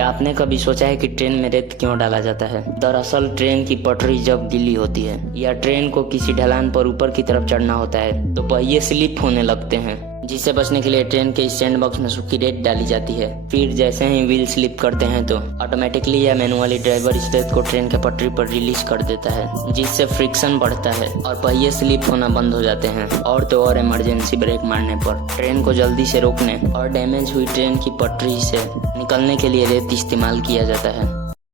क्या आपने कभी सोचा है कि ट्रेन में रेत क्यों डाला जाता है? दरअसल ट्रेन की पटरी जब गीली होती है या ट्रेन को किसी ढलान पर ऊपर की तरफ चढ़ना होता है तो पहिए स्लिप होने लगते हैं, जिससे बचने के लिए ट्रेन के स्टैंड बॉक्स में सूखी रेत डाली जाती है। फिर जैसे ही व्हील स्लिप करते हैं तो ऑटोमेटिकली या मैनुअली ड्राइवर इस रेत को ट्रेन के पटरी पर रिलीज कर देता है, जिससे फ्रिक्शन बढ़ता है और पहिए स्लिप होना बंद हो जाते हैं। और तो और इमरजेंसी ब्रेक मारने पर ट्रेन को जल्दी से रोकने और डैमेज हुई ट्रेन की पटरी से निकलने के लिए रेत इस्तेमाल किया जाता है।